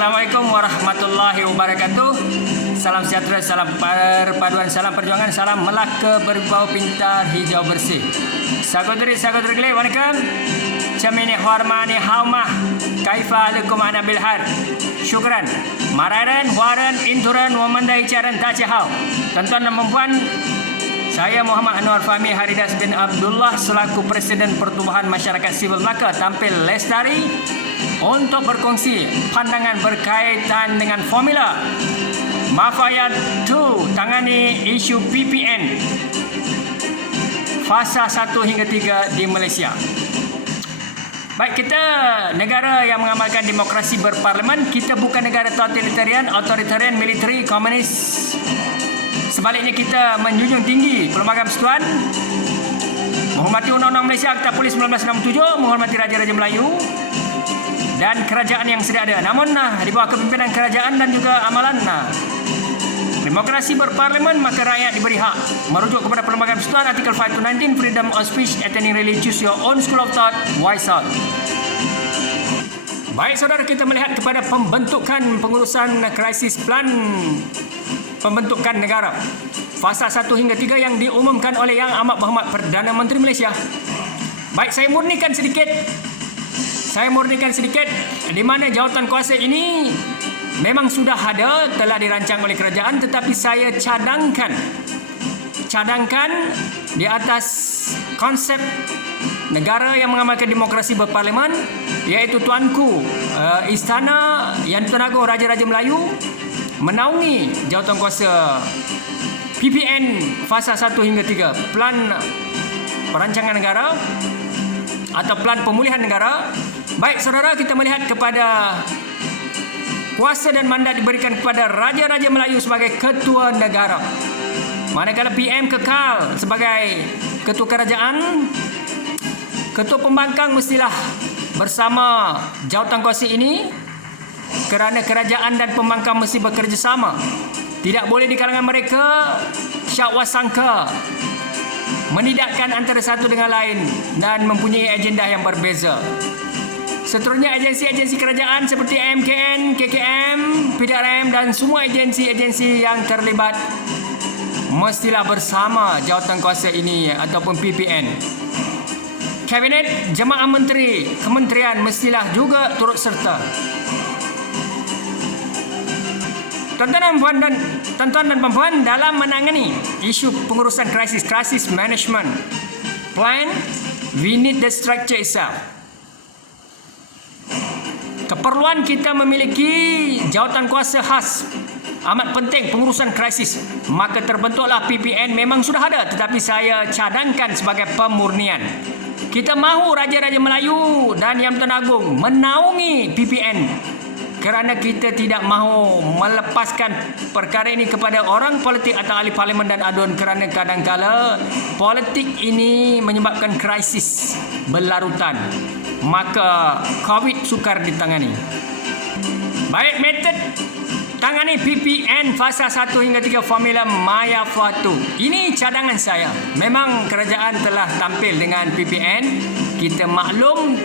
Assalamualaikum warahmatullahi wabarakatuh. Salam sejahtera, salam perpaduan, salam perjuangan, salam Melaka berbau pintar hijau bersih. Saudari-saudari gelap, waalaikum. Camini hormani haumah. Kaifa alaikum ana bilhar. Syukran. Mararan, waran, inturan, wamandai caran tacihau. Tuan-tuan dan puan, saya Muhammad Anwar Fahmi Haridas bin Abdullah selaku Presiden Pertubuhan Masyarakat Sivil Melaka tampil lestari untuk berkongsi pandangan berkaitan dengan formula Mafayat 2 tangani isu PPN fasa 1 hingga 3 di Malaysia. Baik, kita negara yang mengamalkan demokrasi berparlimen. Kita bukan negara totalitarian, authoritarian, military, komunis. Sebaliknya kita menjunjung tinggi pelbagai persatuan, menghormati Undang-Undang Malaysia Akta Polis 1967, menghormati Raja-Raja Melayu dan kerajaan yang sedia ada. Namun di bawah kepimpinan kerajaan dan juga amalan demokrasi berparlimen, maka rakyat diberi hak merujuk kepada Perlembagaan Persekutuan artikel 5 to 19, freedom of speech, attending rally, choose your own school of thought, wise out. Baik saudara, kita melihat kepada pembentukan pengurusan krisis plan pembentukan negara fasa 1 hingga 3 yang diumumkan oleh Yang Amat Berhormat Perdana Menteri Malaysia. Baik, saya murnikan sedikit di mana jawatan kuasa ini memang sudah ada, telah dirancang oleh kerajaan, tetapi saya cadangkan di atas konsep negara yang mengamalkan demokrasi berparlimen, iaitu tuanku Istana Yang Tuan Agong Raja-Raja Melayu menaungi jawatan kuasa PPN fasa 1 hingga 3, Plan Perancangan Negara atau Plan Pemulihan Negara. Baik saudara, kita melihat kepada kuasa dan mandat diberikan kepada Raja-Raja Melayu sebagai ketua negara. Manakala PM kekal sebagai ketua kerajaan, ketua pembangkang mestilah bersama jawatan kuasa ini, kerana kerajaan dan pembangkang mesti bekerjasama. Tidak boleh di kalangan mereka syakwasangka, menidakkan antara satu dengan lain dan mempunyai agenda yang berbeza. Seterusnya, agensi-agensi kerajaan seperti MKN, KKM, PDRM dan semua agensi-agensi yang terlibat mestilah bersama jawatan kuasa ini ataupun PPN. Kabinet, jemaah menteri, kementerian mestilah juga turut serta. Tuan-tuan dan puan, dalam menangani isu pengurusan crisis management plan, we need the structure itself. Keperluan kita memiliki jawatan kuasa khas amat penting pengurusan krisis, maka terbentuklah PPN. Memang sudah ada, tetapi saya cadangkan sebagai pemurnian. Kita mahu Raja-Raja Melayu dan Yang Tuan Agong menaungi PPN kerana kita tidak mahu melepaskan perkara ini kepada orang politik atau ahli parlimen dan aduan, kerana kadang-kala politik ini menyebabkan krisis berlarutan, maka COVID sukar ditangani. Baik, metod tangani PPN fasa 1 hingga 3 formula Maya Fatu. Ini cadangan saya. Memang kerajaan telah tampil dengan PPN, kita maklum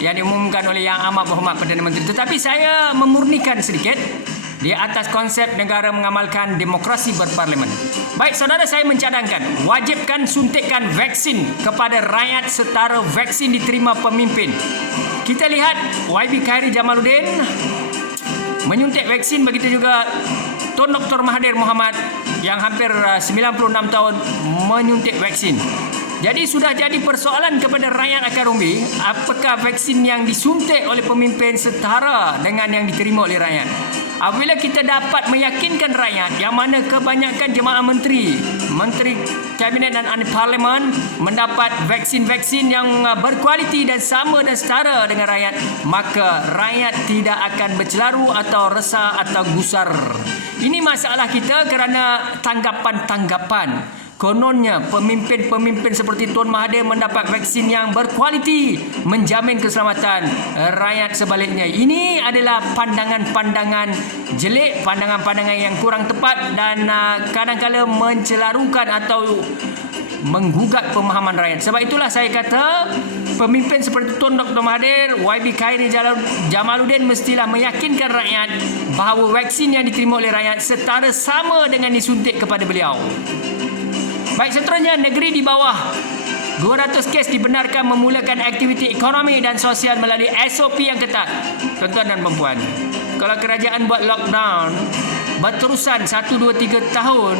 yang diumumkan oleh Yang Amat Berhormat Perdana Menteri. Tetapi saya memurnikan sedikit di atas konsep negara mengamalkan demokrasi berparlimen. Baik saudara, saya mencadangkan wajibkan suntikan vaksin kepada rakyat setara vaksin diterima pemimpin. Kita lihat YB Khairi Jamaluddin menyuntik vaksin, begitu juga Tun Dr. Mahathir Mohamad yang hampir 96 tahun menyuntik vaksin. Jadi sudah jadi persoalan kepada rakyat akan rumbi, apakah vaksin yang disuntik oleh pemimpin setara dengan yang diterima oleh rakyat. Apabila kita dapat meyakinkan rakyat yang mana kebanyakan jemaah menteri kabinet dan ahli parlimen mendapat vaksin-vaksin yang berkualiti dan sama dan setara dengan rakyat, maka rakyat tidak akan bercelaru atau resah atau gusar. Ini masalah kita kerana tanggapan-tanggapan. Kononnya pemimpin-pemimpin seperti Tun Mahathir mendapat vaksin yang berkualiti, menjamin keselamatan rakyat. Sebaliknya, ini adalah pandangan-pandangan jelek, pandangan-pandangan yang kurang tepat dan kadang-kadang mencelarukan atau menggugat pemahaman rakyat. Sebab itulah saya kata pemimpin seperti Tun Dr. Mahathir, YB Khairi Jamaluddin mestilah meyakinkan rakyat bahawa vaksin yang diterima oleh rakyat setara sama dengan disuntik kepada beliau. Baik, seterusnya, negeri di bawah 200 kes dibenarkan memulakan aktiviti ekonomi dan sosial melalui SOP yang ketat. Tuan-tuan dan puan-puan, kalau kerajaan buat lockdown berterusan 1, 2, 3 tahun,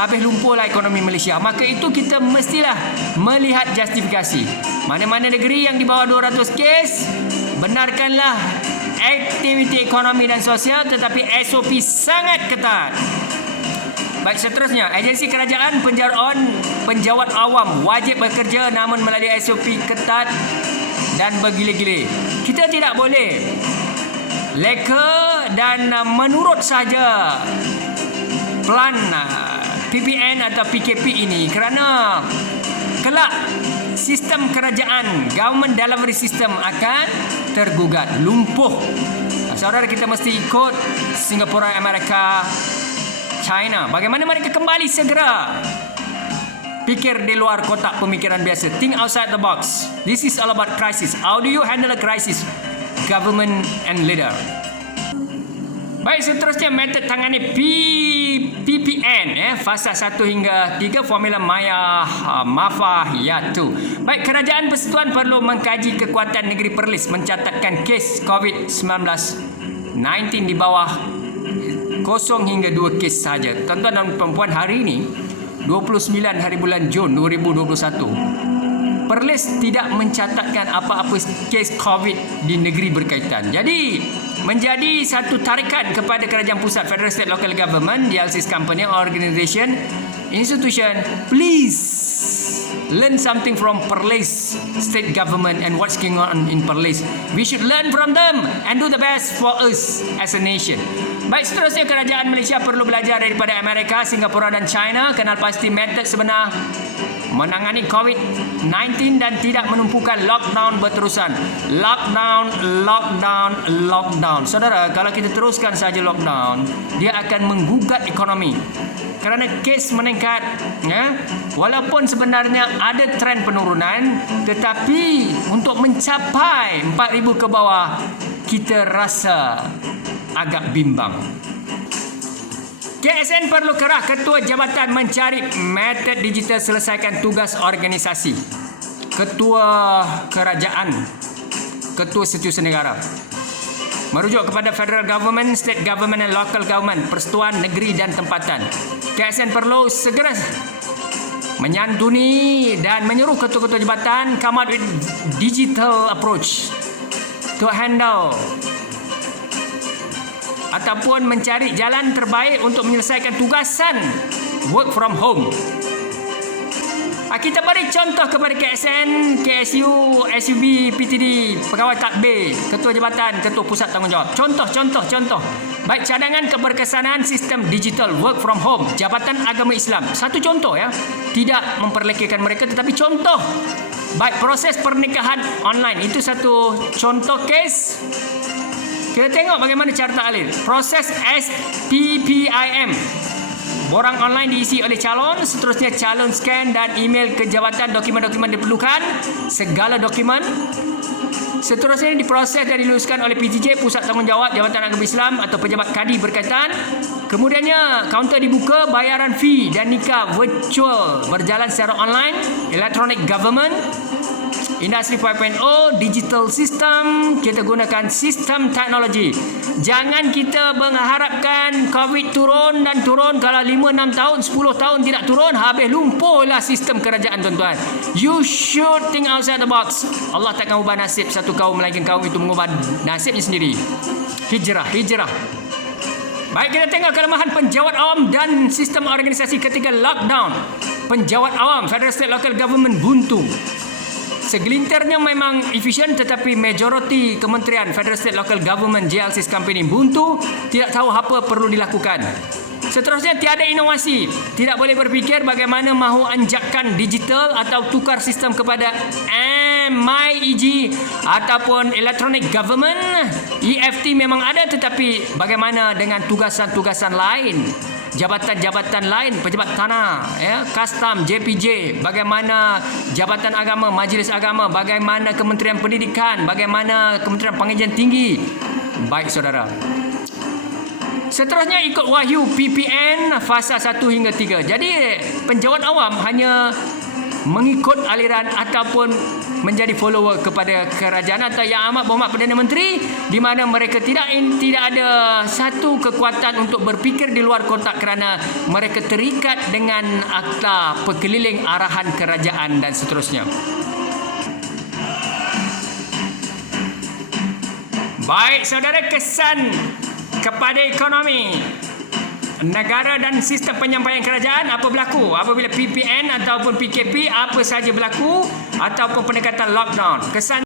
habis lumpuhlah ekonomi Malaysia. Maka itu kita mestilah melihat justifikasi. Mana-mana negeri yang di bawah 200 kes, benarkanlah aktiviti ekonomi dan sosial, tetapi SOP sangat ketat. Baik, seterusnya, agensi kerajaan penjawat awam wajib bekerja namun melalui SOP ketat dan bergila-gila. Kita tidak boleh leka dan menurut saja plan PPN atau PKP ini, kerana kelak sistem kerajaan, government delivery system akan tergugat, lumpuh. Saudara, kita mesti ikut Singapura, Amerika, China. Bagaimana mereka kembali segera fikir di luar kotak pemikiran biasa. Think outside the box. This is all about crisis. How do you handle a crisis? Government and leader. Baik, seterusnya metod tangani PPN fasa 1 hingga 3 formula Maya Mafahiyatu. Baik, kerajaan persekutuan perlu mengkaji kekuatan negeri Perlis mencatatkan kes COVID-19 di bawah 0 hingga 2 kes sahaja. Tuan-tuan dan perempuan, hari ini 29 hari bulan Jun 2021, Perlis tidak mencatatkan apa-apa kes COVID di negeri berkaitan. Jadi, menjadi satu tarikan kepada kerajaan pusat, Federal State Local Government, DLC's company, organisation, institution, please learn something from Perlis state government and what's going on in Perlis. We should learn from them and do the best for us as a nation. Baik, seterusnya, kerajaan Malaysia perlu belajar daripada Amerika, Singapura dan China, kenal pasti metod sebenar menangani COVID-19 dan tidak menumpukan lockdown berterusan. Lockdown. Saudara, kalau kita teruskan saja lockdown, dia akan menggugat ekonomi. Kerana kes meningkat, walaupun sebenarnya ada trend penurunan, tetapi untuk mencapai 4,000 ke bawah, kita rasa agak bimbang. KSN perlu kerah ketua jabatan mencari metod digital selesaikan tugas organisasi. Ketua kerajaan, ketua setiausaha negara, merujuk kepada federal government, state government dan local government, persekutuan negeri dan tempatan. KSN perlu segera menyantuni dan menyeru ketua-ketua jabatan come out with digital approach to handle ataupun mencari jalan terbaik untuk menyelesaikan tugasan work from home. Kita beri contoh kepada KSN, KSU, SUB, PTD, pegawai takbir, ketua jabatan, ketua pusat tanggungjawab. Contoh. Baik, cadangan keberkesanan sistem digital work from home, Jabatan Agama Islam. Satu contoh ya. Tidak memperlekehkan mereka, tetapi contoh. Baik, proses pernikahan online, itu satu contoh kes. Kita tengok bagaimana carta alih. Proses SPPIM. Borang online diisi oleh calon, seterusnya calon scan dan email ke jabatan dokumen-dokumen diperlukan, segala dokumen. Seterusnya diproses dan diluluskan oleh PTJ, Pusat Tanggungjawab Jabatan Agama Islam atau pejabat kadi berkaitan. Kemudiannya kaunter dibuka, bayaran fee dan nikah virtual berjalan secara online, electronic government. Industri 4.0, digital system, kita gunakan sistem teknologi. Jangan kita mengharapkan COVID turun kalau 5-6 tahun, 10 tahun tidak turun, habis lumpuhlah sistem kerajaan, tuan-tuan. You should think outside the box. Allah takkan ubah nasib satu kaum melainkan kaum itu mengubah nasibnya sendiri. Hijrah. Baik, kita tengok kelemahan penjawat awam dan sistem organisasi ketika lockdown. Penjawat awam, Federal State Local Government buntu. Segelintirnya memang efisien, tetapi majoriti kementerian Federal State Local Government JLC's company buntu, tidak tahu apa perlu dilakukan. Seterusnya, tiada inovasi. Tidak boleh berfikir bagaimana mahu anjakkan digital atau tukar sistem kepada MyEG ataupun electronic government. EFT memang ada, tetapi bagaimana dengan tugasan-tugasan lain? jabatan-jabatan lain, pejabat tanah, ya, Kastam, JPJ, bagaimana Jabatan Agama, Majlis Agama, bagaimana Kementerian Pendidikan, bagaimana Kementerian Pengajian Tinggi. Baik saudara. Seterusnya ikut Wahyu PPN fasa 1 hingga 3. Jadi penjawat awam hanya mengikut aliran ataupun menjadi follower kepada kerajaan atau Yang Amat Berhormat Perdana Menteri, di mana mereka tidak ada satu kekuatan untuk berfikir di luar kotak kerana mereka terikat dengan akta perkeliling arahan kerajaan dan seterusnya. Baik saudara, kesan kepada ekonomi negara dan sistem penyampaian kerajaan apa berlaku apabila PPN ataupun PKP apa saja berlaku ataupun pendekatan lockdown. Kesan